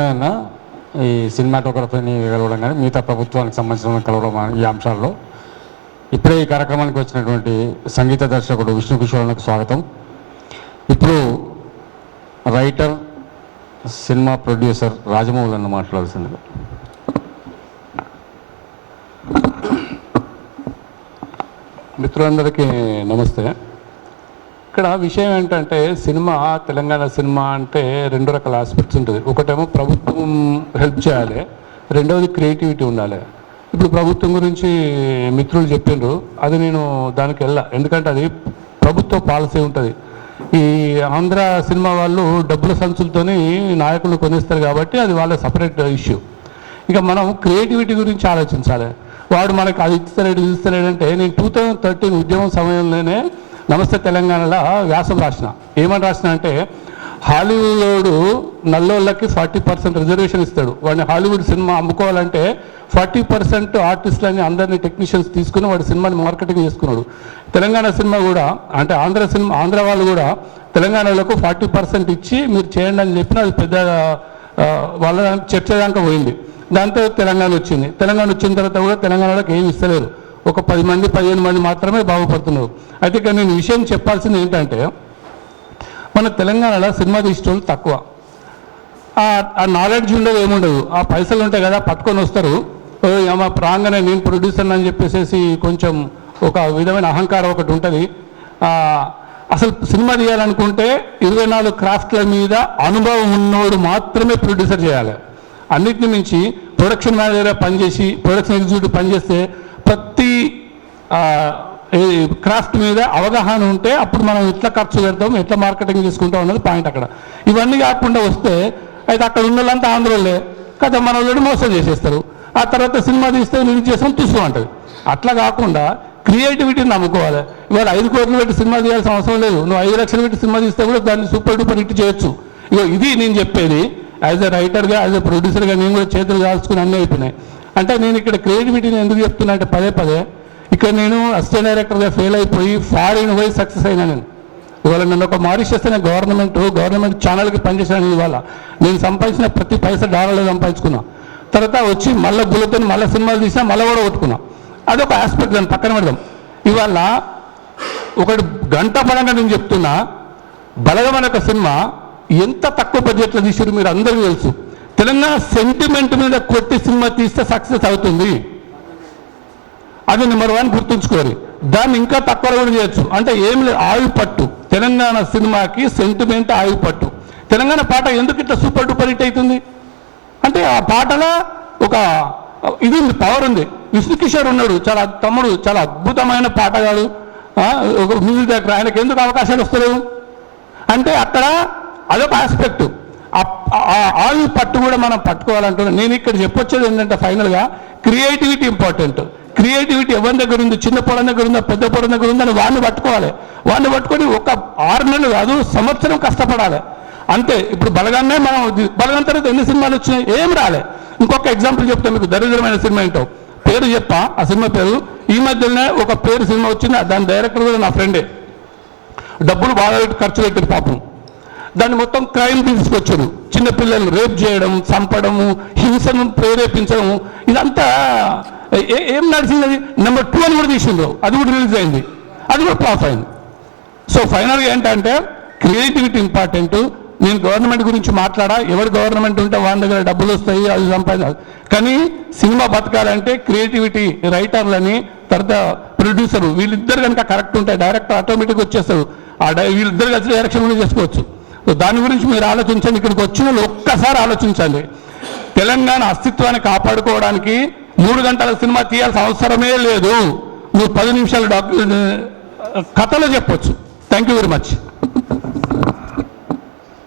ఉన్నాయన్న ఈ సినిమాటోగ్రఫీని కలవడం కానీ మిగతా ప్రభుత్వానికి సంబంధించిన కలవడం ఈ అంశాల్లో. ఇప్పుడే ఈ కార్యక్రమానికి వచ్చినటువంటి సంగీత దర్శకుడు విష్ణు కిషోర్లకు స్వాగతం. ఇప్పుడు రైటర్, సినిమా ప్రొడ్యూసర్ రాజమౌళి అన్న మాట్లాడాల్సిందిగా. మిత్రులందరికీ నమస్తే. ఇక్కడ విషయం ఏంటంటే సినిమా, తెలంగాణ సినిమా అంటే రెండు రకాల ఆస్పెక్ట్స్ ఉంటుంది. ఒకటేమో ప్రభుత్వం హెల్ప్ చేయాలి, రెండవది క్రియేటివిటీ ఉండాలి. ఇప్పుడు ప్రభుత్వం గురించి మిత్రులు చెప్పిండ్రు, అది నేను దానికి వెళ్ళా, ఎందుకంటే అది ప్రభుత్వ పాలసీ ఉంటుంది. ఈ ఆంధ్ర సినిమా వాళ్ళు డబ్బుల సంచులతోని నాయకులు కొనిస్తారు కాబట్టి అది వాళ్ళ సపరేట్ ఇష్యూ. ఇంకా మనం క్రియేటివిటీ గురించి ఆలోచించాలి. వాడు మనకు అది ఇస్తలేడంటే నేను 2013 ఉద్యమం సమయంలోనే నమస్తే తెలంగాణలో వ్యాసం రాసిన. ఏమని రాసిన అంటే, హాలీవుడ్ నల్లోళ్ళకి 40% రిజర్వేషన్ ఇస్తాడు. వాడిని హాలీవుడ్ సినిమా అమ్ముకోవాలంటే 40% ఆర్టిస్టులని అందరినీ టెక్నీషియన్స్ తీసుకుని వాడి సినిమాని మార్కెటింగ్ చేసుకున్నాడు. తెలంగాణ సినిమా కూడా అంటే ఆంధ్ర వాళ్ళు కూడా తెలంగాణలకు 40% ఇచ్చి మీరు చేయండి అని చెప్పిన అది పెద్ద వాళ్ళ చర్చ దాకా పోయింది. దాంతో తెలంగాణ వచ్చింది. తెలంగాణ వచ్చిన తర్వాత కూడా తెలంగాణలోకి ఏమి ఇస్తలేరు. ఒక 10 మంది 15 మంది మాత్రమే బాగుపడుతున్నారు. అయితే ఇక్కడ నేను విషయం చెప్పాల్సింది ఏంటంటే, మన తెలంగాణలో సినిమా తీసేవాళ్ళు తక్కువ. ఆ నాలెడ్జ్ ఉండదు, ఏముండదు. ఆ పైసలు ఉంటాయి కదా, పట్టుకొని వస్తారు. మా ప్రాంగనే నేను ప్రొడ్యూసర్ అని చెప్పేసి కొంచెం ఒక విధమైన అహంకారం ఒకటి ఉంటుంది. అసలు సినిమా తీయాలనుకుంటే 24 క్రాఫ్ట్ల మీద అనుభవం ఉన్నోడు మాత్రమే ప్రొడ్యూసర్ చేయాలి. అన్నిటిని మించి ప్రొడక్షన్ మేనేజర్గా పనిచేసి, ప్రొడక్షన్ ఎగ్జిక్యూటివ్ పనిచేస్తే ప్రతి క్రాఫ్ట్ మీద అవగాహన ఉంటే అప్పుడు మనం ఎట్లా ఖర్చు పెడతాం, ఎట్లా మార్కెటింగ్ చేసుకుంటాం అన్నది పాయింట్ అక్కడ. ఇవన్నీ కాకుండా వస్తే అయితే అక్కడ ఉన్న వాళ్ళంతా ఆంధ్రోళ్ళే కదా, మన వాళ్ళు మోసం చేసేస్తారు. ఆ తర్వాత సినిమా తీస్తే రిలీజ్ చేస్తాం తీసుకోమంటుంది. అట్లా కాకుండా క్రియేటివిటీని నమ్ముకోవాలి. ఇవాళ 5 కోట్లు పెట్టి సినిమా తీయాల్సిన అవసరం లేదు. నువ్వు 5 లక్షలు పెట్టి సినిమా తీస్తే కూడా దాన్ని సూపర్ డూపర్ హిట్ చేయొచ్చు. ఇది నేను చెప్పేది. యాజ్ ఎ రైటర్గా, యాజ్ ఎ ప్రొడ్యూసర్గా నేను కూడా చేతులు కాల్చుకుని అన్నీ అయిపోయినాయి. అంటే నేను ఇక్కడ క్రియేటివిటీని ఎందుకు చెప్తున్నా అంటే పదే ఇక్కడ నేను అసిస్టెంట్ డైరెక్టర్గా ఫెయిల్ అయిపోయి ఫారిన్ పోయి సక్సెస్ అయినా. ఇవాళ నన్ను ఒక మారిషస్ అనే గవర్నమెంట్ ఛానల్కి పనిచేసాను. ఇవాళ నేను సంపాదించిన ప్రతి పైసా డాలర్లో సంపాదించుకున్నా. తర్వాత వచ్చి మళ్ళీ బుల్లతో మళ్ళీ సినిమాలు తీసినా మళ్ళీ కూడా కొట్టుకున్నా. అదొక ఆస్పెక్ట్, దాన్ని పక్కన పెడదాం. ఇవాళ ఒకటి గంట పడంగా నేను చెప్తున్నా, బలగం అనే ఒక సినిమా ఎంత తక్కువ బడ్జెట్లో తీసారు మీరు అందరికీ తెలుసు. తెలంగాణ సెంటిమెంట్ మీద కొట్టి సినిమా తీస్తే సక్సెస్ అవుతుంది. అది నెంబర్ 1 గుర్తుంచుకోరు. దాన్ని ఇంకా తక్కువ కూడా చేయొచ్చు. అంటే ఏం లేదు, ఆయువు పట్టు. తెలంగాణ సినిమాకి సెంటిమెంట్ ఆయువు పట్టు. తెలంగాణ పాట ఎందుకు ఇట్లా సూపర్ డూపర్ హిట్ అవుతుంది అంటే ఆ పాటలో ఒక ఇది ఉంది, పవర్ ఉంది. విష్ణు కిషోర్ ఉన్నాడు, చాలా తమ్ముడు, చాలా అద్భుతమైన పాటగాడు, ఒక మ్యూజిక్ డైరెక్టర్. ఆయనకు ఎందుకు అవకాశాలు వస్తలేవు అంటే అక్కడ అదొక ఆస్పెక్ట్. ఆయువు పట్టు కూడా మనం పట్టుకోవాలంటున్నాను. నేను ఇక్కడ చెప్పొచ్చేది ఏంటంటే ఫైనల్గా క్రియేటివిటీ ఇంపార్టెంట్. క్రియేటివిటీ ఎవరి దగ్గర ఉంది, చిన్న పొలం దగ్గర ఉందా, పెద్ద పొలం దగ్గర ఉందని వాడిని పట్టుకోవాలి. వాడిని పట్టుకొని ఒక 6 నెలలు కాదు, సంవత్సరం కష్టపడాలి అంతే. ఇప్పుడు బలగాన్నే మనం బలగం తర్వాత ఎన్ని సినిమాలు వచ్చినాయి, ఏం రాలే. ఇంకొక ఎగ్జాంపుల్ చెప్తాను మీకు, దరిద్రమైన సినిమా ఏంటో పేరు చెప్పా. ఆ సినిమా పేరు ఈ మధ్యలోనే ఒక పేరు సినిమా వచ్చింది. దాని డైరెక్టర్ కూడా నా ఫ్రెండే. డబ్బులు బాగా ఖర్చు పెట్టారు పాపం. దాన్ని మొత్తం క్రైమ్ తీసుకొచ్చారు. చిన్నపిల్లలు రేప్ చేయడం, చంపడము, హింసను ప్రేరేపించడము, ఇదంతా ఏం నడిచింది. అది నెంబర్ 2 అని కూడా తీసిండ్రు. అది కూడా రిలీజ్ అయింది, అది కూడా ఫ్లాప్ అయింది. సో ఫైనల్గా ఏంటంటే క్రియేటివిటీ ఇంపార్టెంట్. నేను గవర్నమెంట్ గురించి మాట్లాడా, ఎవరు గవర్నమెంట్ ఉంటే వాళ్ళ దగ్గర డబ్బులు వస్తాయి, అది సంపాదించాలి. కానీ సినిమా బతకాలంటే క్రియేటివిటీ, రైటర్లని తర్వాత ప్రొడ్యూసర్ వీళ్ళిద్దరు కనుక కరెక్ట్ ఉంటాయి, డైరెక్టర్ ఆటోమేటిక్గా వచ్చేస్తారు. వీళ్ళిద్దరు కలిసి డైరెక్షన్ కూడా చేసుకోవచ్చు. సో దాని గురించి మీరు ఆలోచించండి. ఇక్కడికి వచ్చిన వాళ్ళు ఒక్కసారి ఆలోచించండి. తెలంగాణ అస్తిత్వాన్ని కాపాడుకోవడానికి 3 గంటల సినిమా తీయాల్సిన అవసరమే లేదు. నువ్వు 10 నిమిషాల కథలో చెప్పొచ్చు. Thank you very much.